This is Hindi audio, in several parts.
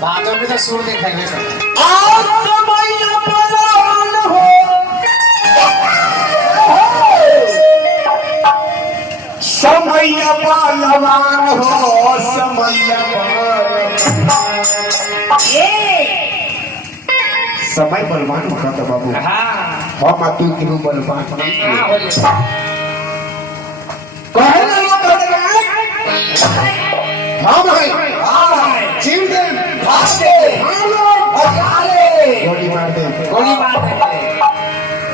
बातों में तो सुर दिखाई और समय पलान हो समय बलवान हो समय बलवान होगा तो बाबू हम अतुल के बलवान कहे ना लोग हम हैं जीव दे गोली मार दे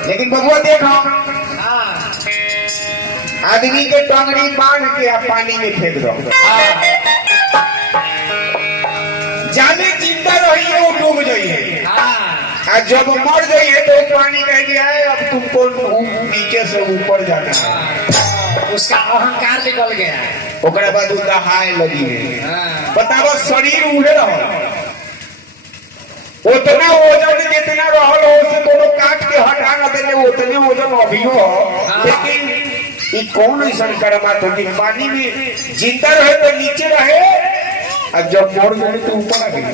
लेकिन बबुआ देखो आदमी के टंगड़ी बांध के आप पानी में फेंक दो जाने जिंदा रही है वो डूब जाइए जब मर जाइए तो पानी कह दिया है अब तुमको नीचे से ऊपर जाना है उसका अहंकार निकल गया ओकरा बाद दहाए लगी है बताओ शरीर उड़े रहो उतना वजन जितना रहल उससे दोनों काट के हटा न देंगे उतने वजन अभी हो लेकिन ये कौन ऐसा करमात हो कि पानी में जिंदा रहे तो नीचे रहे और जब मर गए तो ऊपर आ गए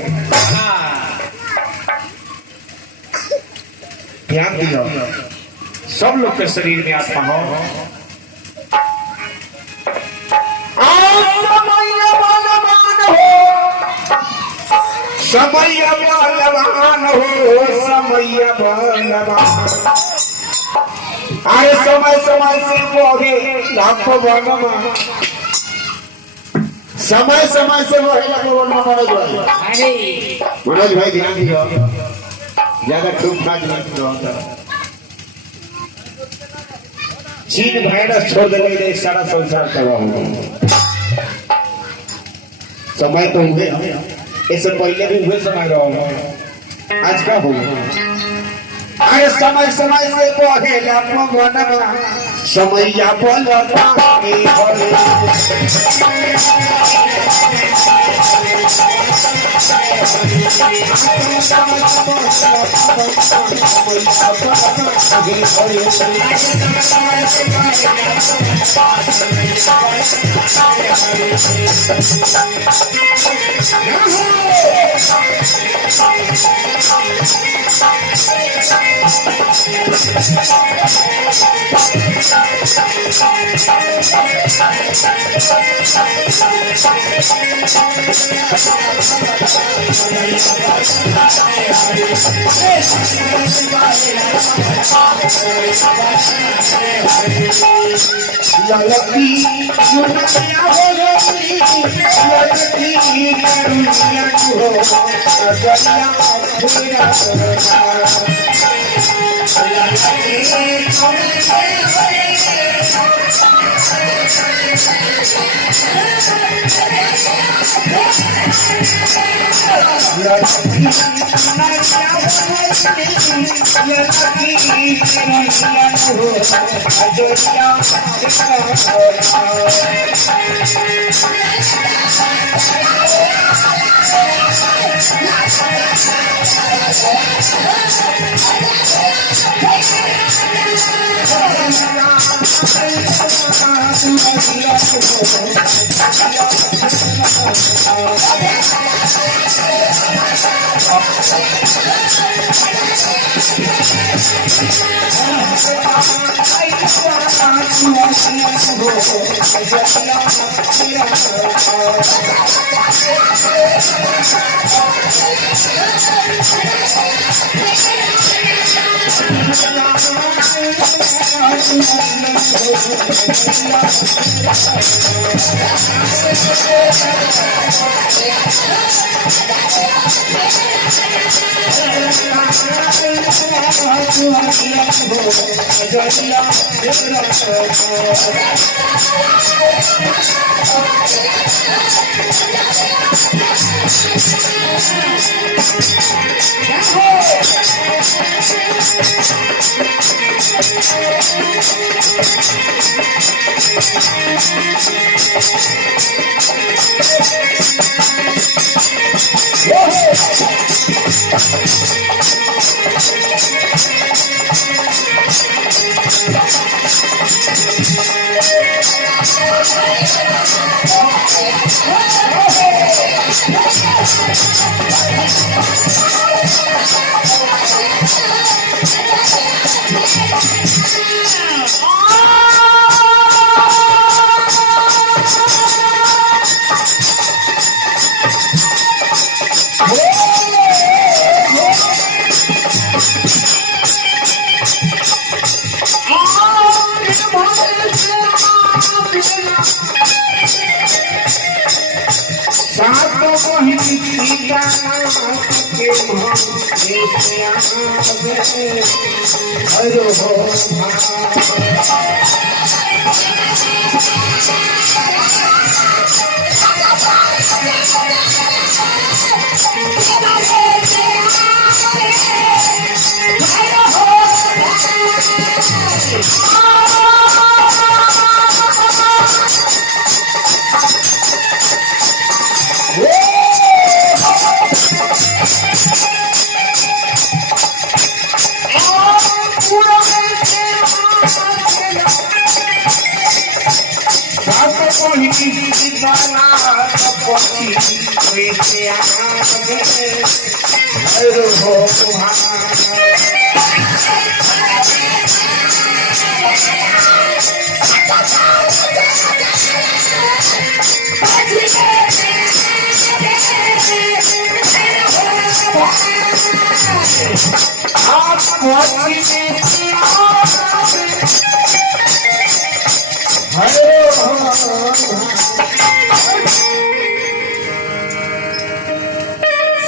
ध्यान दियो सब लोग के शरीर में आत्मा हो समय बलवान हो समय बलवान अरे समय समय से बोले लाखों बनवा समय समय से वही लाखों बनवा मनोज भाई ध्यान दियो ज्यादा ठूक फाक मत दो चीन वायरस छोड़ देने सारा संसार करवा समय तो हुए इससे पहले भी हुए समय रहो आज का हो अरे समय समय से पहला मनवा समय या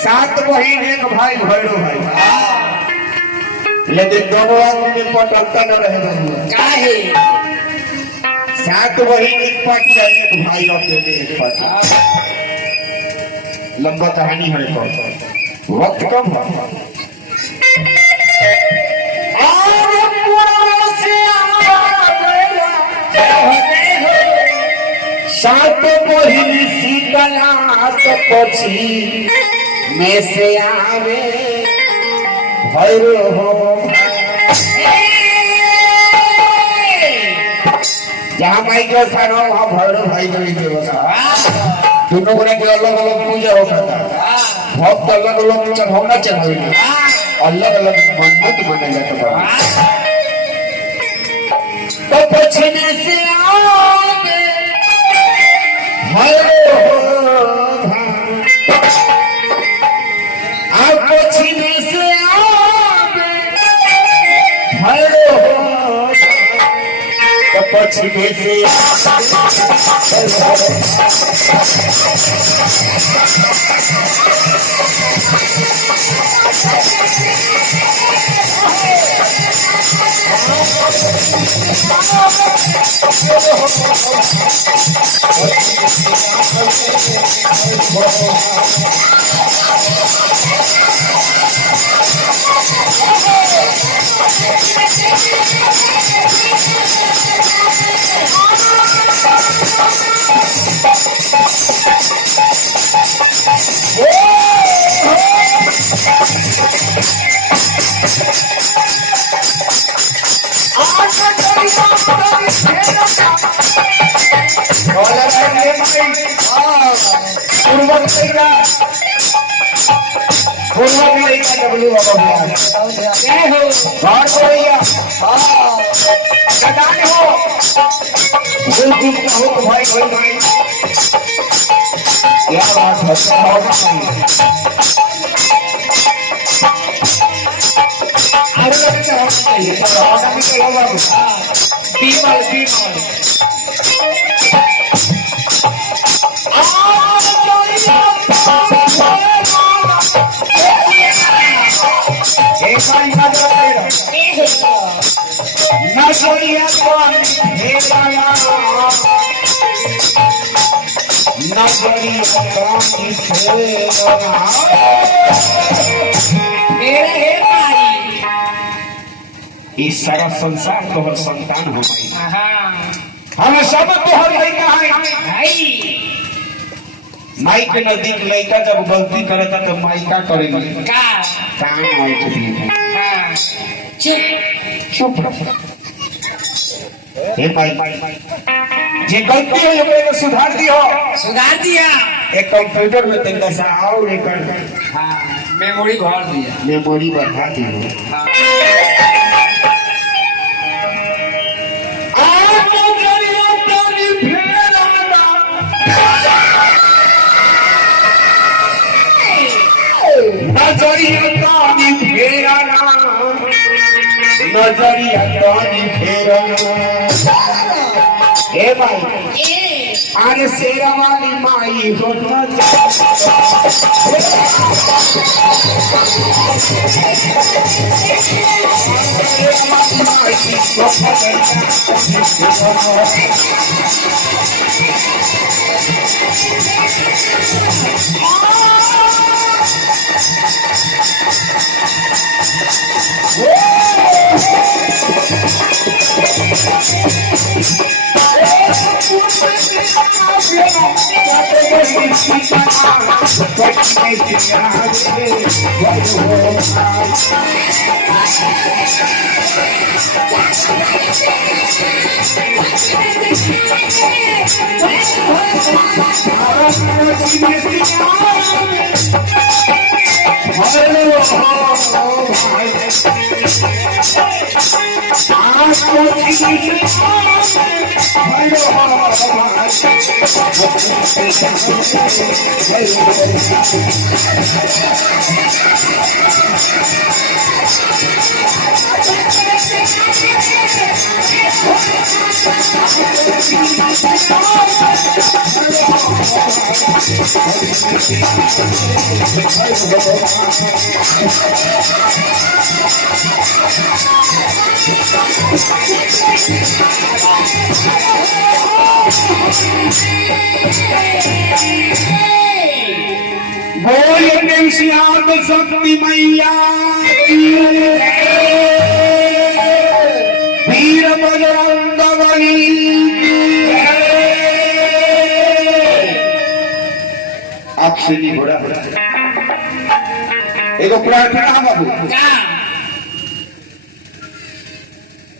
सात बहन एक भाई भैरो भाई, लेकिन दोनों आदमी पटकता न रहे बबुआ। काहे? सात बहन एक पार्टी है, एक भाई अकेले एक पार्टी। लंबा कहानी है, वक्त कम है। सात बहन शीतला तो पछी में से आवे भैरो हो। जहाँ माई के स्थान हो वहाँ भैरो भाई बड़ी व्यवस्था। दोनों को अलग अलग पूजा हो करता, भक्त अलग अलग चढ़ाना चढ़ावे, अलग अलग मन्नत माना जाता है। तो पछने से आवे भैरो हो, आप पछने से आवे भैरो हो, तो पछने से क्या बात इस सारा संसार तोहर संतान हो, हम सब तोहर लड़का है। माई के नजदीक लड़का जब गलती करता तो माई का करेगी कान चुप हे माई जे गलती है ओकरे सुधार दिया। एक कंप्यूटर में तनिका सा और एक मेमोरी भर दिया, मेमोरी बढ़ा दिया। नजरिया तोनी फेरा हे भाई अरे शेरा वाली माई हो बोले श्याम शक्ति मैया वीर बजरंग बली आपसे नहीं हो रहा एक प्रार्थना बाबू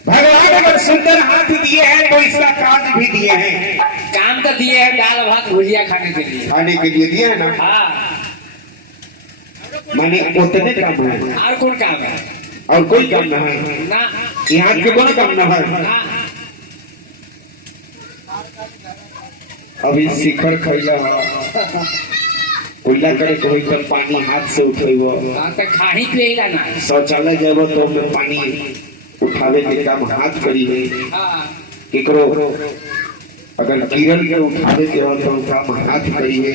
भगवान अगर सुंदर हाथ दिए हैं तो इसका काम भी दिए हैं। काम तो दिए हैं दाल भात भुजिया खाने के लिए दिए है ना। हाँ माने उतने काम है और कौन काम है और कोई काम ना है ना यहाँ के कौन काम ना है। ना अभी शिखर खैला कोयला करे कोई तो पानी हाथ से उठेबो तो खाही पिएला ना शौचालय जेबो तो में पानी उठावे के काम हाथ करी है। हाँ केकरो अगर गिरल के उठावे के हो तो काम हाथ करी है।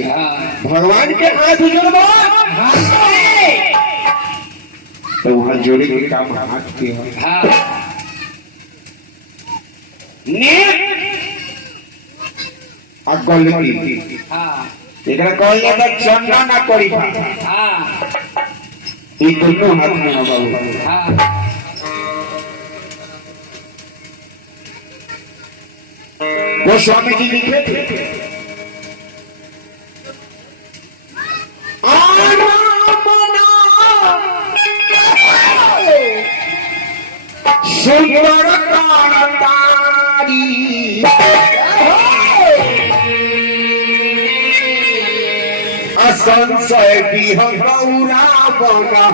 भगवान के हाथ जोड़बो तो वहाँ जोड़े के काम हाथ के हो। एकरा कहल जाता चंदा ना करी था ये दोनों हाथ में हो बाबू। गोस्वामी जी लिखे थे सुंदर तारी असंशय बिह गौरा बना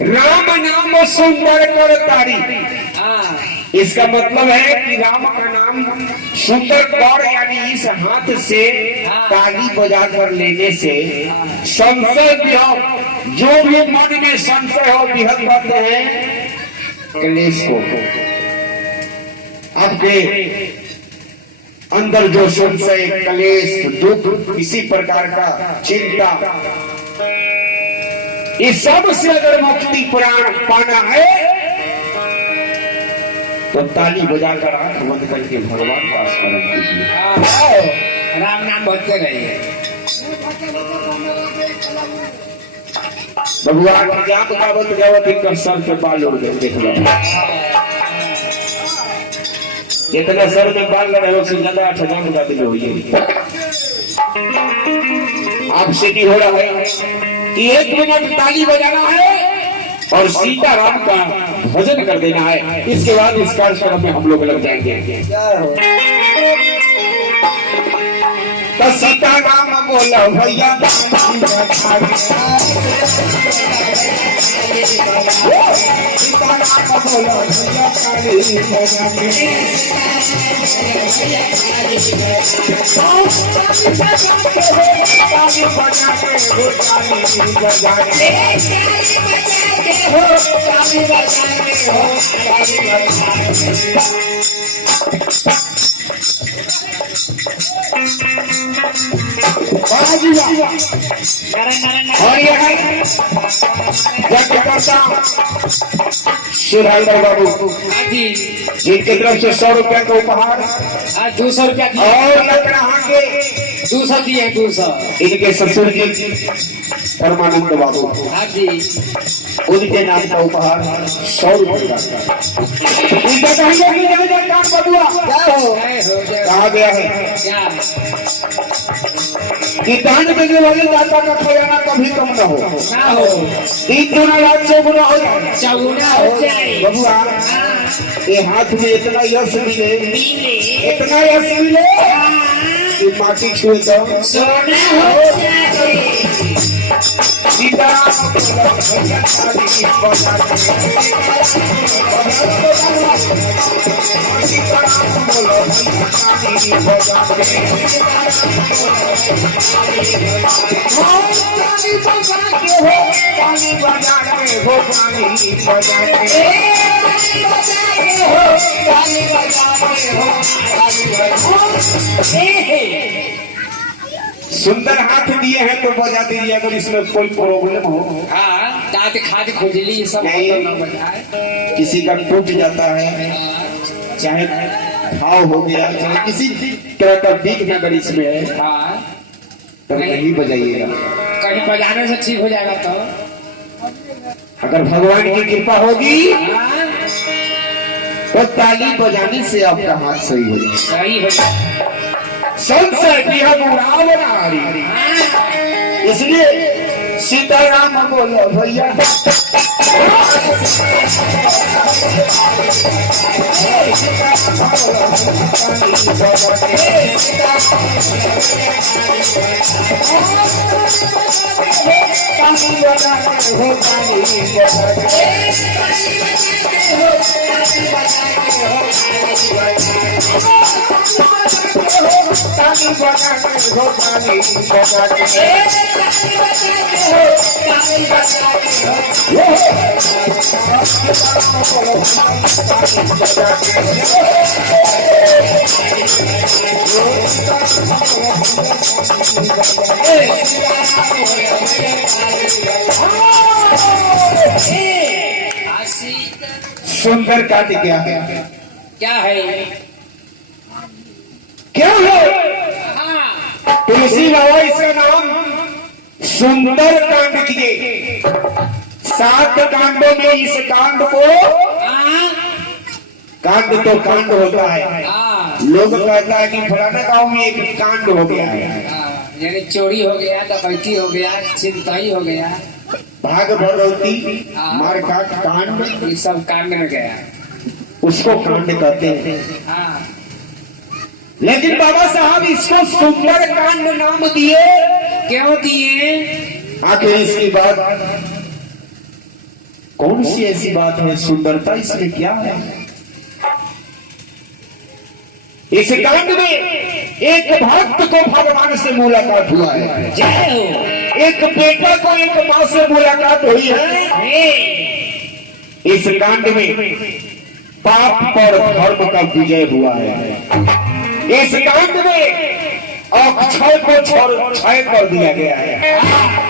राम नाम सुंदर कर तारी। इसका मतलब है कि राम का नाम सुंदर कर यानी इस हाथ से ताली बजा कर लेने से संशय जो भी मन में संशय हो विहत करते हैं क्लेश को आपके अंदर जो संशय क्लेश दुख किसी प्रकार का चिंता इस सब से अगर मुक्ति प्राण पाना है तो ताली बजाकर आंख बंद करके भगवान का स्मरण कीजिए। राम नाम बोलते रहिए। भगवान जाप गावत गावत इनका सर पे बाल उड़ गए। देख लो जितना सर में बाल लगे उससे ज्यादा 8 हजाम गा दिले हुई। आपसे नहीं हो रहा है कि 1 मिनट ताली बजाना है और सीताराम का भजन कर देना है। इसके बाद इस कार्यक्रम में हम लोग लग जाएंगे। तो सीताराम बोला भैया सीताराम बोला भैया काली और यहाँ सुधाकर बाबू हाँ जी जिनके तरफ से 100 रुपया का उपहार हाँ 200 रुपया दिए और लकड़हां के 200 दिए 200 इनके ससुर जी परमानंद बाबू हाँ जी उनके नाम का उपहार 100 रुपये का इनका कहेंगे कि जय जय कान बदुआ जय हो कहा गया है क्या कि दान देने वाले दाता का खजाना कभी कम न हो ना हो 3 गुना रात 4 गुना हो जाए चौगुना हो जाए बबुआ ये हाथ में इतना यश मिले इतना यश मिले कि माटी छुए तो सोना हो जाए सीताराम पानी बजा के हो पानी बजा के सुंदर हाथ दिए हैं तो बजा दीजिए अगर इसमें कोई प्रॉब्लम हो हाँ दांत खाद खुजली ये सब नहीं। ना बजाए किसी का टूट जाता है चाहे घाव हो गया चाहे किसी तरह का दिख अगर इसमें है हाँ तब नहीं बजाइएगा कहीं बजाने से ठीक हो जाएगा तो अगर भगवान की कृपा होगी हाँ तो ताली बजाने से आपका हाथ सही हो जाएगा सही हो जाएगा संशय की हम उड़ाव बना रही इसलिए सीताराम बोलो भैया सुंदर काट क्या है क्या है क्या है हाँ तुलसी बाबा इसका नाम सुंदर कांड किए 7 कांडों में इस कांड को हाँ कांड तो कांड होता है हाँ लोग कहता है कि फलाना गांव में एक कांड हो गया है यानी चोरी हो गया डकैती हो गया छिनताई हो गया भाग भगवती मारकाट कांड ये सब कांड में गया उसको कांड कहते हैं हाँ लेकिन बाबा साहब इसको सुंदर कांड नाम दिए क्यों दिए आखिर इसकी बात कौन सी ऐसी बात है सुंदरता इसमें क्या है इस कांड में एक भक्त को भगवान से मुलाकात हुआ है जय हो एक बेटा को एक माँ से मुलाकात हुई है इस कांड में पाप पर धर्म का विजय हुआ है इस कांड में अक्षय को क्षय कर दिया गया है